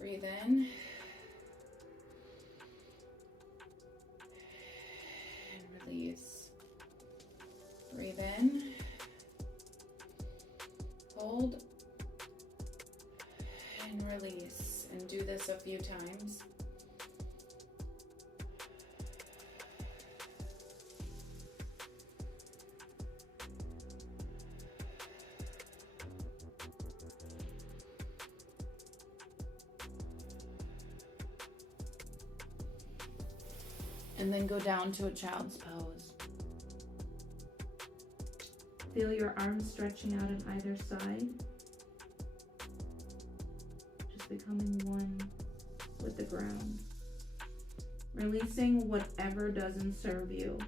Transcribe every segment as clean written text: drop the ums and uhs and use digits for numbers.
Breathe in. And release. Breathe in. Hold. And release. And do this a few times. And then go down to a child's pose. Feel your arms stretching out on either side. Just becoming one with the ground. Releasing whatever doesn't serve you.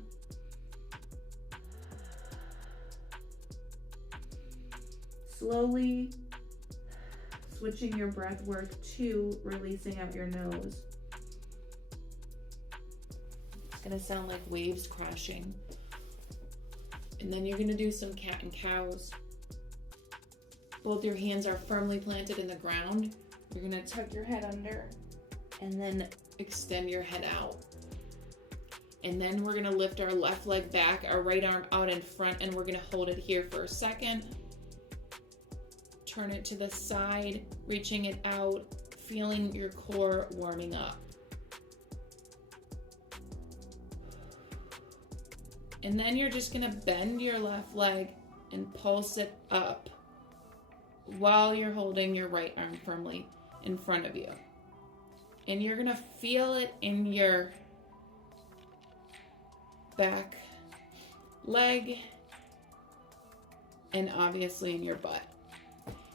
Slowly switching your breath work to releasing out your nose. It's gonna sound like waves crashing. And then you're gonna do some cat and cows. Both your hands are firmly planted in the ground. You're gonna tuck your head under and then extend your head out. And then we're gonna lift our left leg back, our right arm out in front, and we're gonna hold it here for a second. Turn it to the side, reaching it out, feeling your core warming up. And then you're just gonna bend your left leg and pulse it up while you're holding your right arm firmly in front of you. And you're gonna feel it in your back leg and obviously in your butt.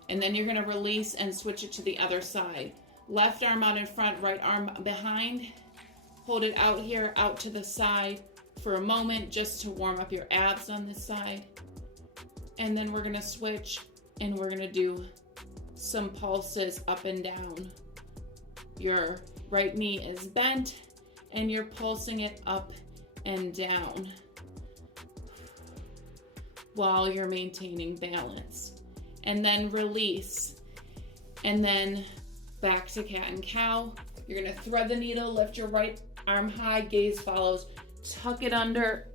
And then you're gonna release and switch it to the other side. Left arm out in front, right arm behind. Hold it out here, out to the side for a moment just to warm up your abs on this side. And then we're gonna switch and we're gonna do some pulses up and down. Your right knee is bent and you're pulsing it up and down while you're maintaining balance. And then release. And then back to cat and cow. You're gonna thread the needle, lift your right arm high, gaze follows. Tuck it under.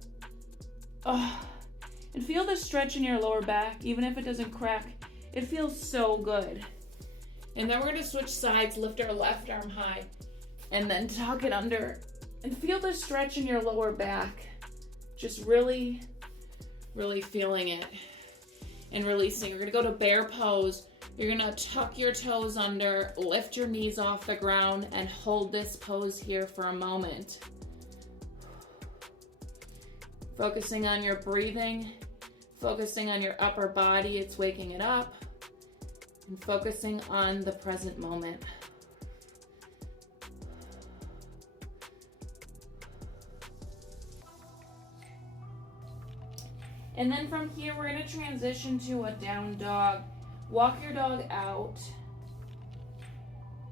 And feel the stretch in your lower back, even if it doesn't crack. It feels so good. And then we're gonna switch sides, lift our left arm high, and then tuck it under. And feel the stretch in your lower back. Just really, really feeling it. And releasing. You're gonna go to bear pose. You're gonna tuck your toes under, lift your knees off the ground, and hold this pose here for a moment. Focusing on your breathing, focusing on your upper body, it's waking it up, and focusing on the present moment. And then from here, we're gonna transition to a down dog. Walk your dog out.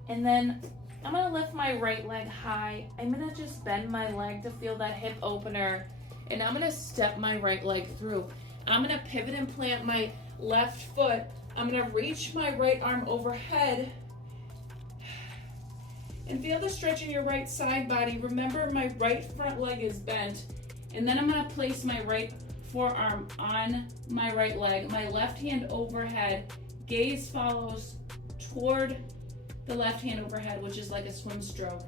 And then I'm gonna lift my right leg high. I'm gonna just bend my leg to feel that hip opener. And I'm gonna step my right leg through. I'm gonna pivot and plant my left foot. I'm gonna reach my right arm overhead. And feel the stretch in your right side body. Remember, my right front leg is bent. And then I'm gonna place my right forearm on my right leg, my left hand overhead, gaze follows toward the left hand overhead, which is like a swim stroke.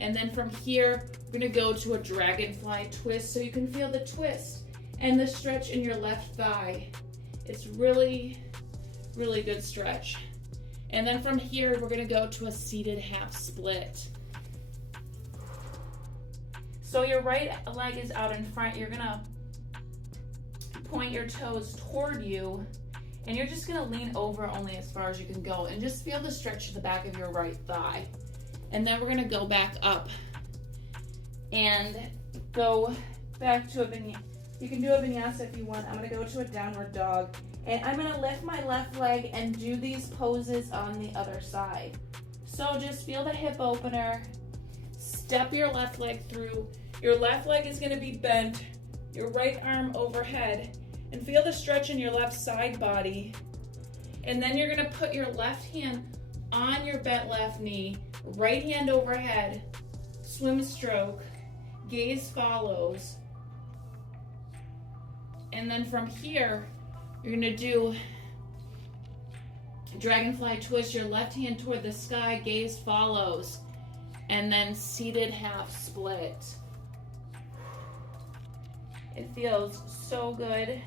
And then from here, we're gonna go to a dragonfly twist so you can feel the twist and the stretch in your left thigh. It's really, really good stretch. And then from here, we're gonna go to a seated half split. So your right leg is out in front. You're gonna point your toes toward you, and you're just gonna lean over only as far as you can go and just feel the stretch to the back of your right thigh. And then we're gonna go back up and go back to a vinyasa. You can do a vinyasa if you want. I'm gonna go to a downward dog, and I'm gonna lift my left leg and do these poses on the other side. So just feel the hip opener, step your left leg through. Your left leg is gonna be bent, your right arm overhead, and feel the stretch in your left side body. And then you're gonna put your left hand on your bent left knee, right hand overhead, swim stroke, gaze follows. And then from here, you're gonna do dragonfly twist, your left hand toward the sky, gaze follows. And then seated half split. It feels so good.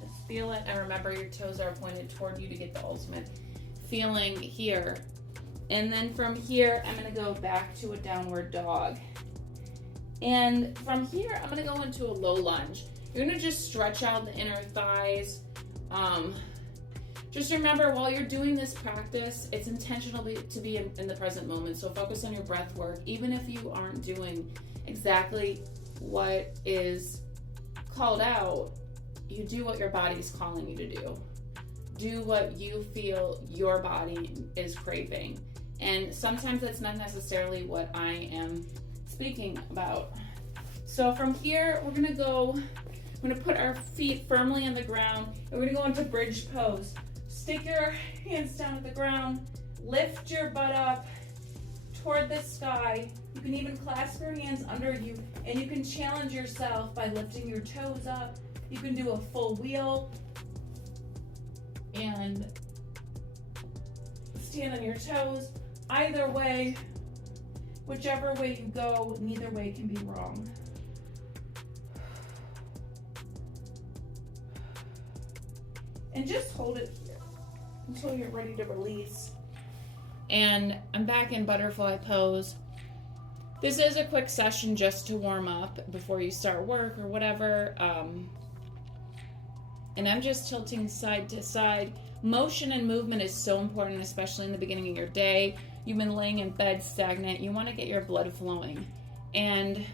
Just feel it, and remember your toes are pointed toward you to get the ultimate feeling here. And then from here, I'm gonna go back to a downward dog. And from here, I'm gonna go into a low lunge. You're gonna just stretch out the inner thighs. Just remember, while you're doing this practice, it's intentional to be in the present moment. So focus on your breath work. Even if you aren't doing exactly what is called out, you do what your body's calling you to do. Do what you feel your body is craving. And sometimes that's not necessarily what I am speaking about. So from here, we're gonna put our feet firmly on the ground. And we're gonna go into bridge pose. Stick your hands down at the ground, lift your butt up toward the sky. You can even clasp your hands under you, and you can challenge yourself by lifting your toes up. You can do a full wheel and stand on your toes. Either way, whichever way you go, neither way can be wrong. And just hold it here until you're ready to release. And I'm back in butterfly pose. This is a quick session just to warm up before you start work or whatever. And I'm just tilting side to side. Motion and movement is so important, especially in the beginning of your day. You've been laying in bed stagnant. You want to get your blood flowing. And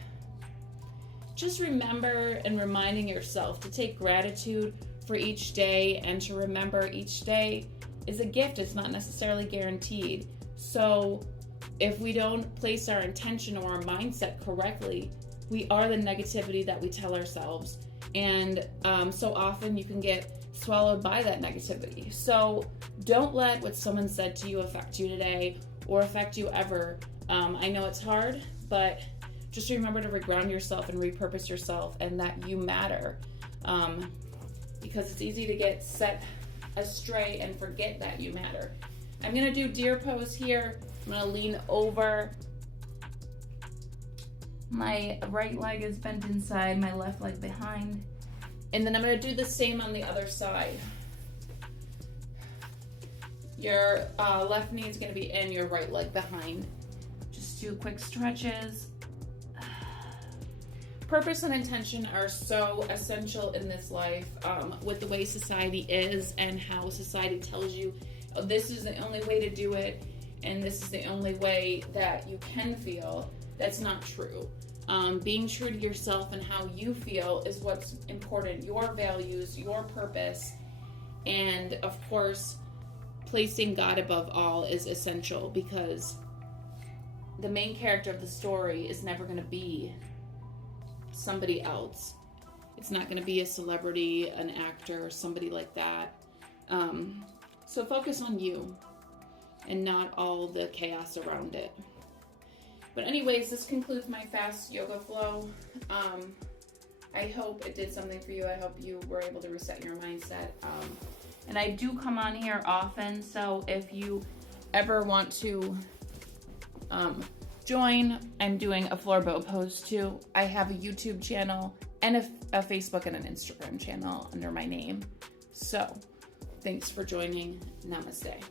just remember and reminding yourself to take gratitude for each day, and to remember each day is a gift. It's not necessarily guaranteed. So if we don't place our intention or our mindset correctly, we are the negativity that we tell ourselves. And so often you can get swallowed by that negativity. So don't let what someone said to you affect you today or affect you ever. I know it's hard, but just remember to reground yourself and repurpose yourself, and that you matter. Because it's easy to get set astray and forget that you matter. I'm gonna do deer pose here. I'm gonna lean over. My right leg is bent inside, my left leg behind. And then I'm gonna do the same on the other side. Your left knee is gonna be in, your right leg behind. Just do quick stretches. Purpose and intention are so essential in this life, with the way society is and how society tells you, oh, this is the only way to do it and this is the only way that you can feel. That's not true. Being true to yourself and how you feel is what's important. Your values, your purpose, and of course, placing God above all is essential, because the main character of the story is never going to be somebody else. It's not going to be a celebrity, an actor, somebody like that. So focus on you and not all the chaos around it. But anyways, this concludes my fast yoga flow. I hope it did something for you. I hope you were able to reset your mindset. And I do come on here often, so if you ever want to join, I'm doing a floor bow pose too. I have a YouTube channel and a Facebook and an Instagram channel under my name. So thanks for joining. Namaste.